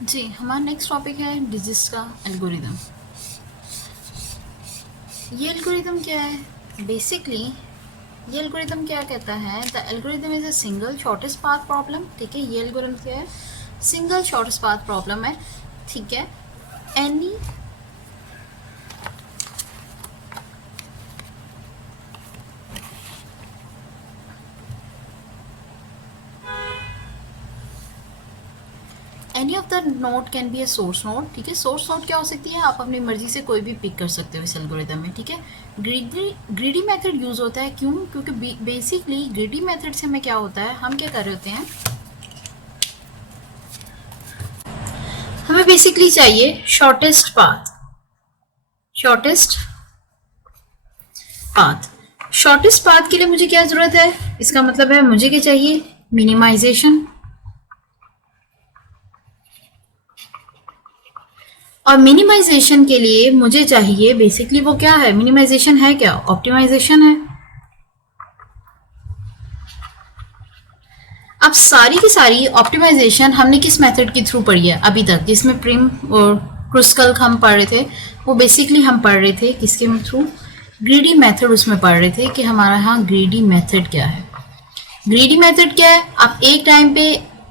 जी, हमारा next topic है digits का एल्गोरिदम। ये एल्गोरिदम क्या है? बेसिकली ये एल्गोरिदम क्या कहता है, the algorithm is a single shortest path problem. ठीक है, ये एल्गोरिदम क्या है? सिंगल शॉर्टेस्ट पाथ प्रॉब्लम है। ठीक है, any any of the node can be a source node. ठीक है, सोर्स नोड क्या हो सकती है? आप अपनी मर्जी से कोई भी पिक कर सकते हो इस एल्गोरिदम में। ठीक है, ग्रीडी मेथड यूज़ होता है। क्यों? क्योंकि बेसिकली ग्रीडी मेथड से हमें क्या होता है, हम क्या कर रहे होते हैं, हमें बेसिकली चाहिए shortest path. Shortest path shortest path के लिए मुझे क्या ज़रूरत है? इसका मतलब है मुझे क्या चाहिए? मिनिमाइजेशन। और मिनिमाइजेशन के लिए मुझे चाहिए, बेसिकली वो क्या है? मिनिमाइजेशन है क्या? ऑप्टिमाइजेशन है। अब सारी की सारी ऑप्टिमाइजेशन हमने किस मेथड के थ्रू पढ़ी है अभी तक? जिसमें प्रिम और क्रुस्कल हम पढ़ रहे थे, वो बेसिकली हम पढ़ रहे थे किसके थ्रू? ग्रीडी मेथड उसमें पढ़ रहे थे कि हमारा यहाँ ग्रीडी मेथड क्या है। ग्रीडी मेथड क्या है? आप एक टाइम पे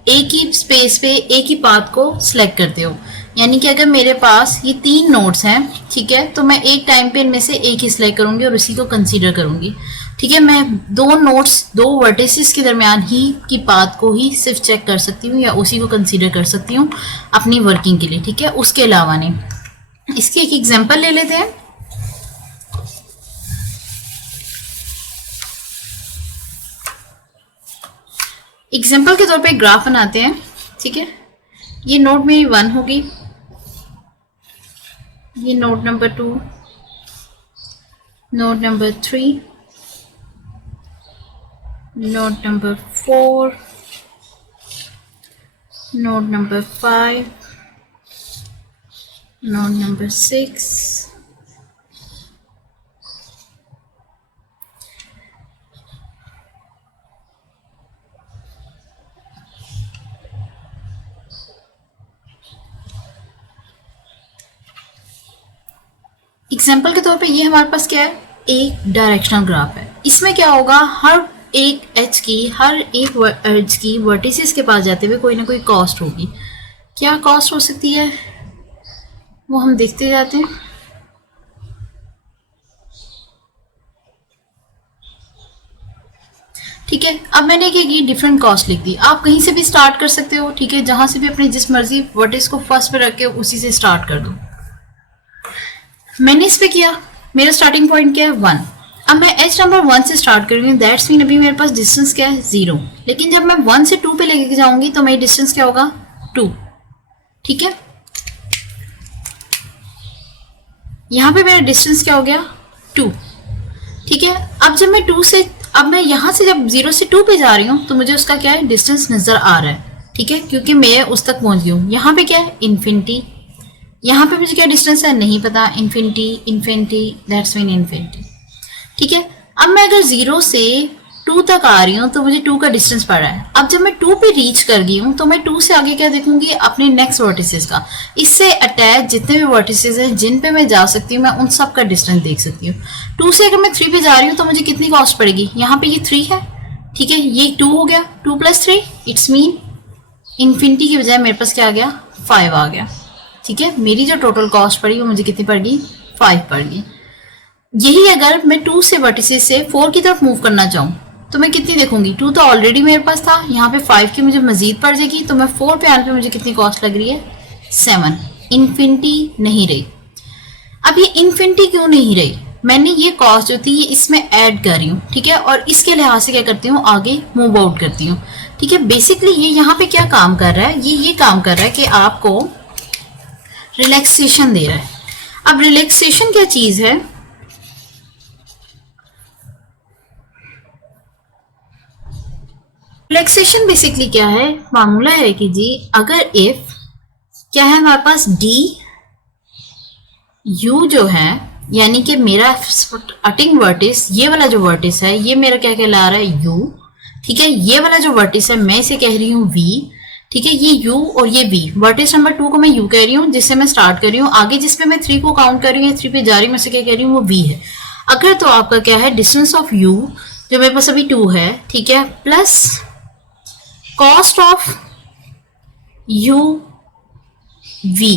एक ही स्पेस पे एक ही पाथ को सिलेक्ट करते हो। यानी कि अगर मेरे पास ये 3 नोड्स हैं, ठीक है, तो मैं एक टाइम पे इनमें से एक ही सिलेक्ट करूंगी और उसी को कंसीडर करूंगी। ठीक है, मैं 2 नोड्स 2 वर्टिसेस के दरमियान ही की पाथ को ही सिर्फ चेक कर सकती हूँ या उसी को कंसीडर कर सकती हूँ अपनी वर्किंग के लिए। ठीक है, उसके अलावा नहीं। इसकी एक एग्जांपल ले लेते हैं। एग्जाम्पल के तौर पे ग्राफ बनाते हैं। ठीक है, ये नोड मेरी 1 होगी, ये node number 2, node number 3, node number 4, node number 5, node number 6, example के तौर पे ये हमारे पास क्या है? एक डायरेक्शनल ग्राफ है। इसमें क्या होगा, हर एक एज की, हर एक एज की वर्टिसेस के पास जाते हुए कोई ना कोई कॉस्ट होगी। क्या कॉस्ट हो सकती है वो हम देखते जाते हैं। ठीक है, अब मैंने क्या की, डिफरेंट कॉस्ट लिख दी। आप कहीं से भी स्टार्ट कर सकते हो। ठीक है, जहां से भी अपने जिस मर्जी वर्टिस को फर्स्ट पे रख के उसी से स्टार्ट कर दो। मैंने इस पे किया, मेरा स्टार्टिंग पॉइंट क्या है? 1। अब मैं एज नंबर 1 से स्टार्ट कर रही हूँ, दैट्स मीन अभी मेरे पास डिस्टेंस क्या है? 0। लेकिन जब मैं 1 से 2 पे लेके जाऊंगी तो मेरी डिस्टेंस क्या होगा? 2। ठीक है, यहाँ पे मेरा डिस्टेंस क्या हो गया? 2। ठीक है, अब जब मैं 2 से, अब मैं यहाँ से जब 0 से 2 पे जा रही हूँ तो मुझे उसका क्या है? डिस्टेंस नजर आ रहा है। ठीक है, क्योंकि मैं उस तक पहुंच गई हूँ। यहाँ पे क्या है? इन्फिनिटी। यहाँ पे मुझे क्या डिस्टेंस है? नहीं पता। Infinity, infinity, that's mean infinity. ठीक है, अब मैं अगर 0 से 2 तक आ रही हूँ तो मुझे 2 का डिस्टेंस पड़ रहा है। अब जब मैं 2 पे रीच कर गई हूँ तो मैं 2 से आगे क्या देखूंगी? अपने नेक्स्ट वर्टिसेस का। इससे अटैच जितने भी वर्टिसेस हैं जिन पे मैं जा सकती हूँ, मैं उन सब का डिस्टेंस देख सकती हूँ। 2 से अगर मैं 3 पे जा रही हूँ तो मुझे कितनी कॉस्ट पड़ेगी? यहाँ पे ये 3 है। ठीक है, ये 2 हो गया, 2 + 3, इट्स मीन इन्फिनिटी की बजाय मेरे पास क्या आ गया? 5 आ गया। ठीक है, मेरी जो टोटल कॉस्ट पड़ी वो मुझे कितनी पड़ गई? 5 पड़ गई। यही अगर मैं 2 से वर्टिसेस से 4 की तरफ मूव करना चाहूँ तो मैं कितनी देखूंगी? 2 तो ऑलरेडी मेरे पास था, यहाँ पे 5 की मुझे मजीद पड़ जाएगी, तो मैं 4 पे आने पे मुझे कितनी कॉस्ट लग रही है? 7। इन्फिनिटी नहीं रही। अब ये इन्फिनिटी क्यों नहीं रही? मैंने ये कॉस्ट जो थी ये इसमें ऐड कर रही हूँ। ठीक है, और इसके लिहाज से क्या करती हूँ? आगे मूव आउट करती हूँ। ठीक है, बेसिकली ये यहाँ पे क्या काम कर रहा है? ये काम कर रहा है कि आपको रिलैक्सेशन दे रहा है। अब रिलैक्सेशन क्या चीज है? रिलैक्सेशन बेसिकली क्या है? मामला है कि जी अगर इफ क्या है हमारे पास डी यू जो है, यानी कि मेरा स्टार्टिंग वर्टिस, ये वाला जो वर्टिस है ये मेरा क्या कहला रहा है? यू। ठीक है, ये वाला जो वर्टिस है मैं इसे कह रही हूँ वी। ठीक है, ये u और ये v, वर्टेक्स नंबर 2 को मैं u कह रही हूँ जिससे मैं स्टार्ट कर रही हूँ, आगे जिसपे मैं 3 को काउंट कर रही हूँ, 3 पे जा रही हूँ, मैं से क्या कह रही हूँ, वो v है। अगर तो आपका क्या है, डिस्टेंस ऑफ u जो मेरे पास अभी 2 है, ठीक है, plus cost of u v,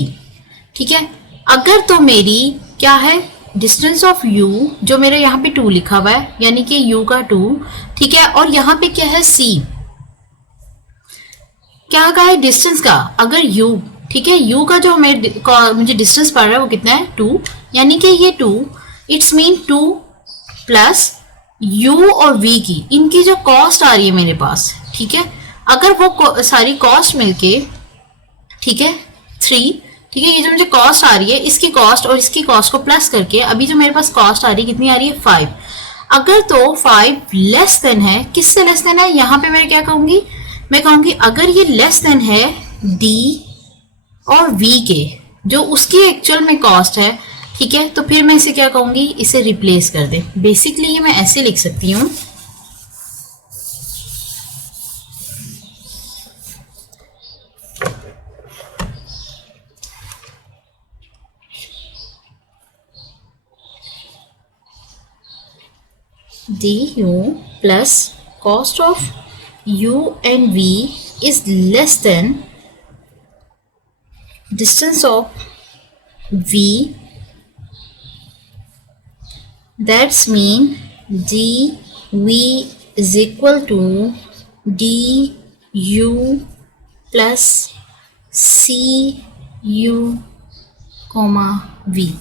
ठीक है। अगर तो मेरी क्या है, डिस्टेंस ऑफ u जो मेरे यहाँ पे 2 लिखा हुआ है, यानी कि u का 2, ठीक है, और यहाँ पे क्या है c, क्या कहा है डिस्टेंस का, अगर u, ठीक है, u का जो मुझे डिस्टेंस पड़ रहा है वो कितना है, 2, यानी कि ये 2, इट्स मीन 2 प्लस u और v की, इनकी जो कॉस्ट आ रही है मेरे पास, ठीक है, अगर वो सारी कॉस्ट मिलके, ठीक है, 3, ठीक है, ये जो मुझे कॉस्ट आ रही है, इसकी कॉस्ट और इसकी कॉस्ट को प्लस करके अभी जो मेरे पास कॉस्ट आ रही है कितनी आ रही है, 5। अगर तो 5 लेस देन है, किससे लेस देन है, यहाँ पे मैं क्या कहूंगी, मैं कहूंगी अगर ये लेस देन है d और v के, जो उसकी एक्चुअल में कॉस्ट है, ठीक है, तो फिर मैं इसे क्या कहूंगी, इसे रिप्लेस कर दे। बेसिकली ये मैं ऐसे लिख सकती हूँ, du plus cost of u and v is less than distance of v, that's mean dv is equal to du plus cu, v।